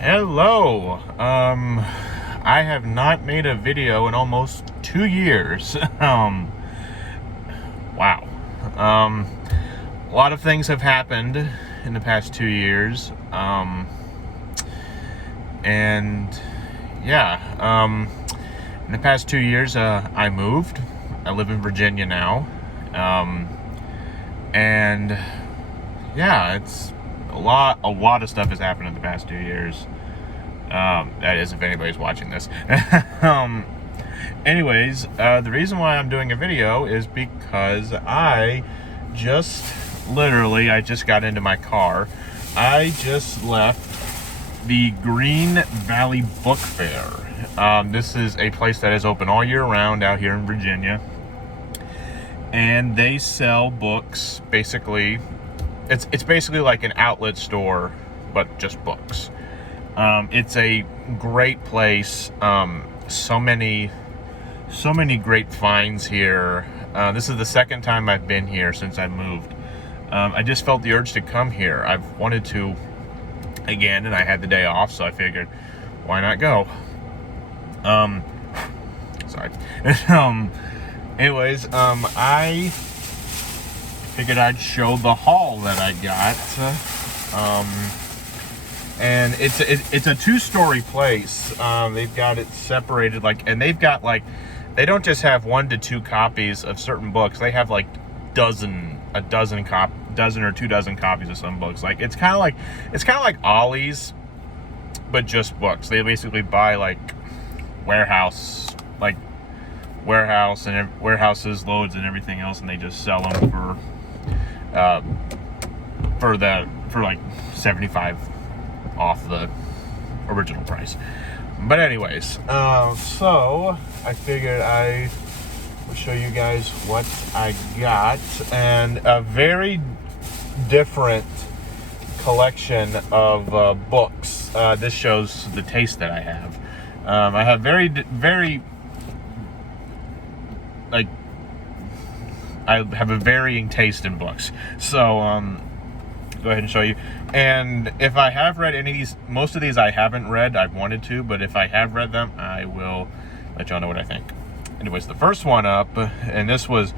Hello. I have not made a video in almost 2 years. Wow. A lot of things have happened in the past 2 years. And yeah, in the past 2 years, I moved. I live in Virginia now. And yeah, it's a lot of stuff has happened in the past 2 years. That is, if anybody's watching this. Anyways, the reason why I'm doing a video is because I just got into my car. I just left the Green Valley Book Fair. This is a place that is open all year round out here in Virginia. And they sell books, basically. It's basically like an outlet store, but just books. It's a great place. So many great finds here. This is the second time I've been here since I moved. I just felt the urge to come here. I've wanted to again, and I had the day off, so I figured, why not go? Sorry. Anyways, I figured I'd show the haul that I got. And it's a two-story place. They've got it separated, and they've got they don't just have 1 to 2 copies of certain books. They have a dozen or 2 dozen copies of some books. It's kind of like Ollie's, but just books. They basically buy warehouses, loads and everything else, and they just sell them for 75 off the original price. But anyways, so I figured I would show you guys what I got, and a very different collection of books. This shows the taste that I have. I have very I have a varying taste in books. So, go ahead and show you. And if I have read any of these, most of these I haven't read. I've wanted to, but if I have read them, I will let y'all know what I think. Anyways, the first one up, and this was a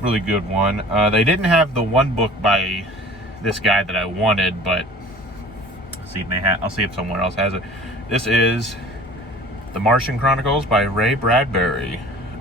really good one. They didn't have the one book by this guy that I wanted, but I'll see if someone else has it. This is The Martian Chronicles by Ray Bradbury.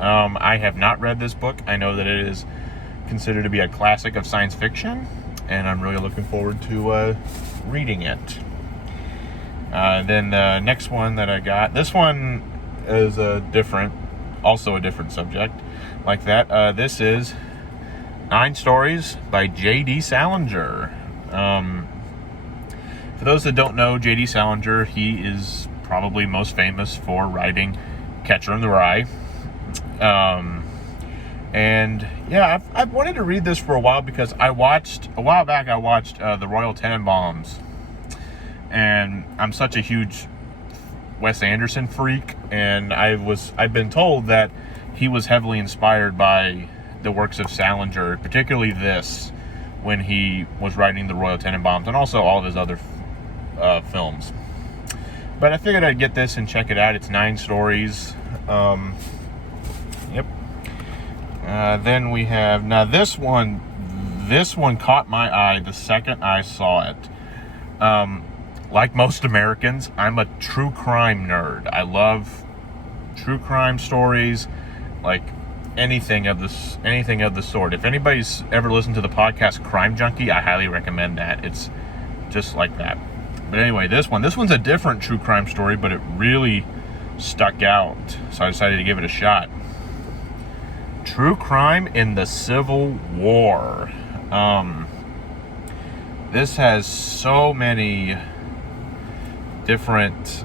I have not read this book. I know that it is considered to be a classic of science fiction, and I'm really looking forward to reading it. Then the next one that I got, this one is also a different subject like that. This is 9 Stories by J.D. Salinger. For those that don't know J.D. Salinger, he is probably most famous for writing Catcher in the Rye. And yeah, I've wanted to read this for a while because a while back I watched The Royal Tenenbaums, and I'm such a huge Wes Anderson freak, and I've been told that he was heavily inspired by the works of Salinger, particularly this, when he was writing The Royal Tenenbaums, and also all of his other films. But I figured I'd get this and check it out. It's 9 stories. Yep. Then we have, now this one caught my eye the second I saw it. Like most Americans, I'm a true crime nerd. I love true crime stories, anything of the sort. If anybody's ever listened to the podcast Crime Junkie, I highly recommend that. It's just like that. But anyway, this one's a different true crime story, but it really stuck out, so I decided to give it a shot. True Crime in the Civil War. This has so many different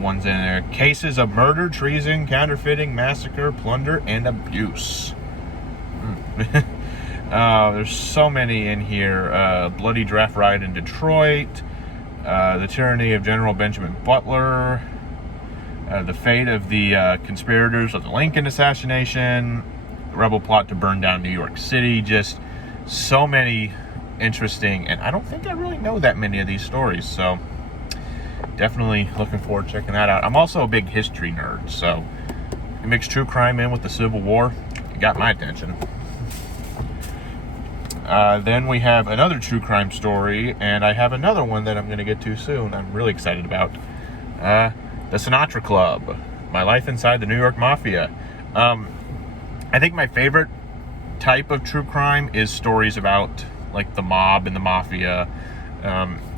ones in there. Cases of murder, treason, counterfeiting, massacre, plunder, and abuse. There's so many in here. Bloody Draft Riot in Detroit. The Tyranny of General Benjamin Butler. The Fate of the Conspirators of the Lincoln Assassination. The Rebel Plot to Burn Down New York City. Just so many interesting, and I don't think I really know that many of these stories, so definitely looking forward to checking that out. I'm also a big history nerd, so you mix true crime in with the Civil War, you got my attention. Then we have another true crime story, and I have another one that I'm going to get to soon. I'm really excited about. The Sinatra Club, My Life Inside the New York Mafia. I think my favorite type of true crime is stories about like the mob and the mafia,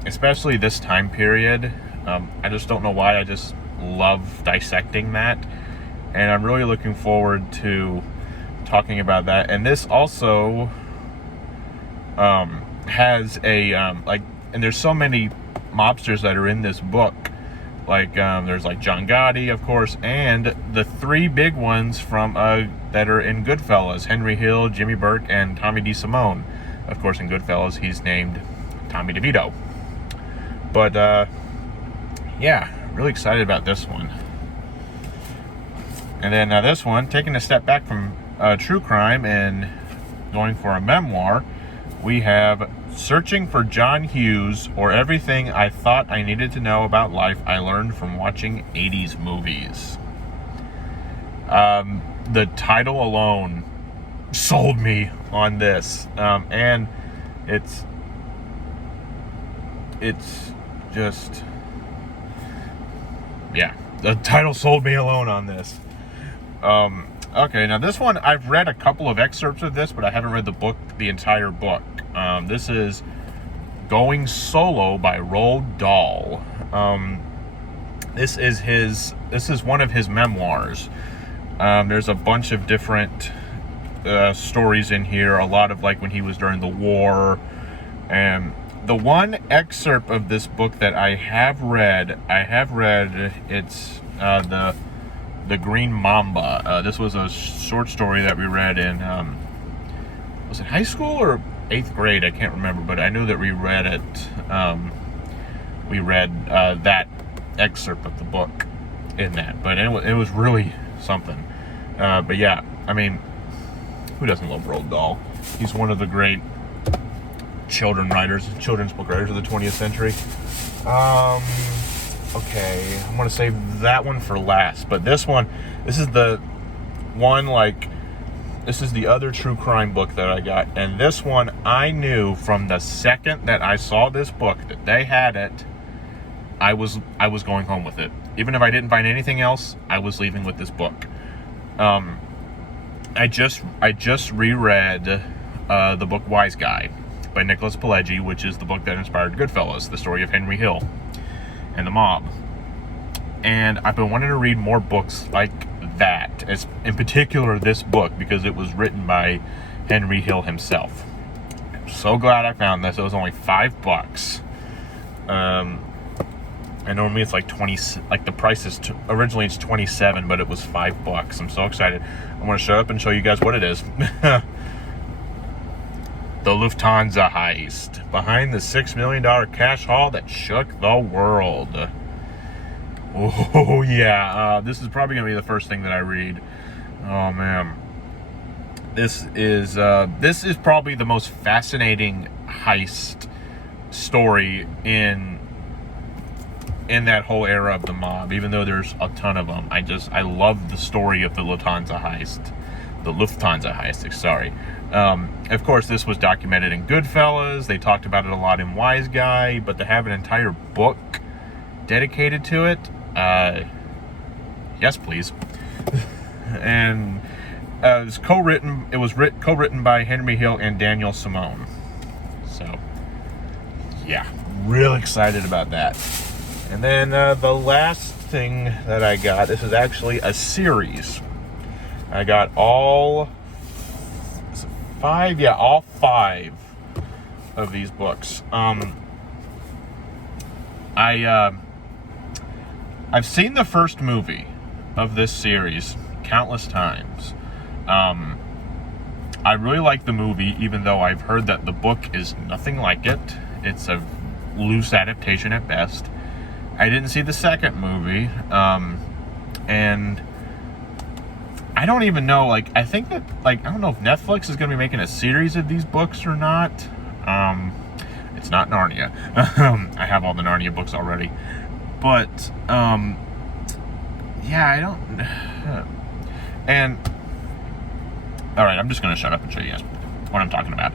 especially this time period. I just don't know why, I just love dissecting that, and I'm really looking forward to talking about that. And this also has a and there's so many mobsters that are in this book, like there's like John Gotti, of course, and the three big ones from that are in Goodfellas: Henry Hill, Jimmy Burke, and Tommy DeSimone. Of course, in Goodfellas he's named Tommy DeVito. But yeah, really excited about this one. And then this one, taking a step back from true crime and going for a memoir, we have Searching for John Hughes, or Everything I Thought I Needed to Know About Life I Learned from Watching 80s Movies. The title alone sold me on this, and it's just, yeah, the title sold me alone on this. Okay, now this one, I've read a couple of excerpts of this, but I haven't read the entire book. This is Going Solo by Roald Dahl. This is one of his memoirs. There's a bunch of different stories in here, a lot of like when he was during the war. And the one excerpt of this book that I have read, it's the Green Mamba. This was a short story that we read in, was it high school or 8th grade? I can't remember, but I knew that we read it. We read that excerpt of the book in that, but it was really something. But yeah, I mean, who doesn't love Roald Dahl? He's one of the great children's book writers of the 20th century. Okay, I'm going to save that one for last. But this is the one, like, this is the other true crime book that I got. And this one, I knew from the second that I saw this book that they had it, I was going home with it. Even if I didn't find anything else, I was leaving with this book. I just reread the book Wise Guy by Nicholas Pileggi, which is the book that inspired Goodfellas, the story of Henry Hill and the mob. And I've been wanting to read more books like that, as in particular this book, because it was written by Henry Hill himself. I'm so glad I found this. It was only $5. And normally it's like 20, like the price is originally it's 27, but it was $5. I'm so excited. I'm going to show up and show you guys what it is. The Lufthansa Heist, behind the $6 million cash haul that shook the world. Oh yeah, this is probably going to be the first thing that I read. Oh man, this is probably the most fascinating heist story in that whole era of the mob. Even though there's a ton of them, I love the story of the Lufthansa heist. Sorry. Of course, this was documented in Goodfellas. They talked about it a lot in Wise Guy, but to have an entire book dedicated to it, yes, please. And it was co-written by Henry Hill and Daniel Simone. So, yeah, real excited about that. And then the last thing that I got, this is actually a series. I got all five of these books. I've seen the first movie of this series countless times. I really like the movie, even though I've heard that the book is nothing like it. It's a loose adaptation at best. I didn't see the second movie, and I don't even know, I think that, I don't know if Netflix is going to be making a series of these books or not. It's not Narnia. I have all the Narnia books already. But, yeah, I don't... And, alright, I'm just going to shut up and show you guys what I'm talking about.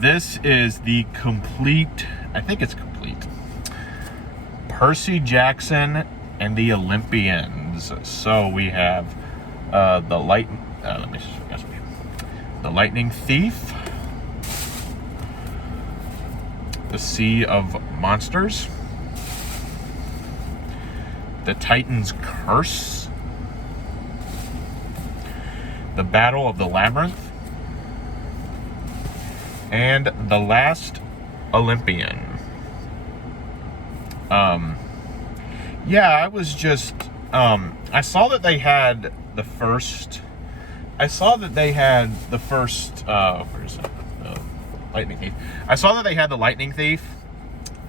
This is the complete, I think it's complete, Percy Jackson and the Olympians. So we have the Lightning Thief, the Sea of Monsters, the Titan's Curse, the Battle of the Labyrinth, and the Last Olympian. Yeah, I was just, I saw that they had the first, where is it? Lightning Thief. I saw that they had the Lightning Thief,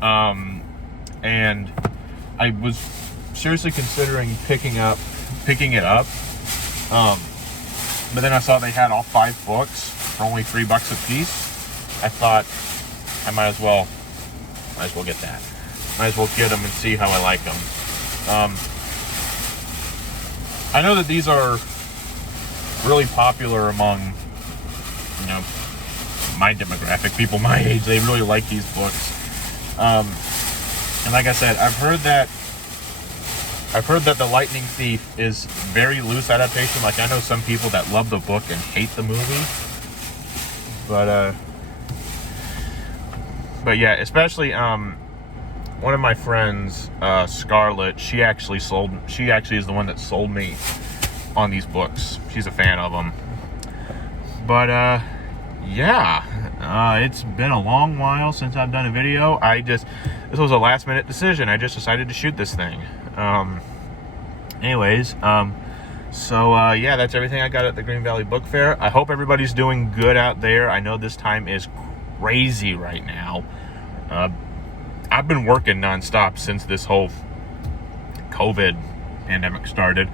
and I was seriously considering picking it up, but then I saw they had all 5 books for only $3 a piece. I thought I might as well get that. Might as well get them and see how I like them. I know that these are really popular among, you know, my demographic, people my age. They really like these books. And like I said, I've heard that the Lightning Thief is very loose adaptation. Like, I know some people that love the book and hate the movie. But yeah, especially one of my friends, Scarlett, she actually is the one that sold me on these books. She's a fan of them. But yeah, it's been a long while since I've done a video. This was a last minute decision. I just decided to shoot this thing. Anyways, so yeah, that's everything I got at the Green Valley Book Fair. I hope everybody's doing good out there. I know this time is crazy right now. I've been working nonstop since this whole COVID pandemic started.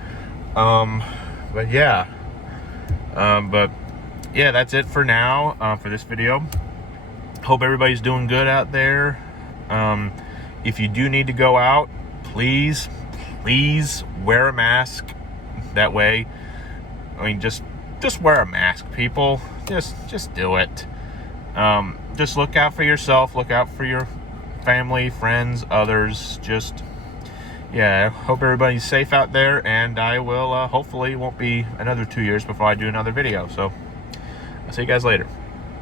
But yeah, that's it for now, for this video. Hope everybody's doing good out there. If you do need to go out, please wear a mask. That way, I mean, just wear a mask, people. Just do it. Just look out for yourself, look out for your family, friends, others. Yeah, hope everybody's safe out there, and I will, hopefully it won't be another 2 years before I do another video. So I'll see you guys later.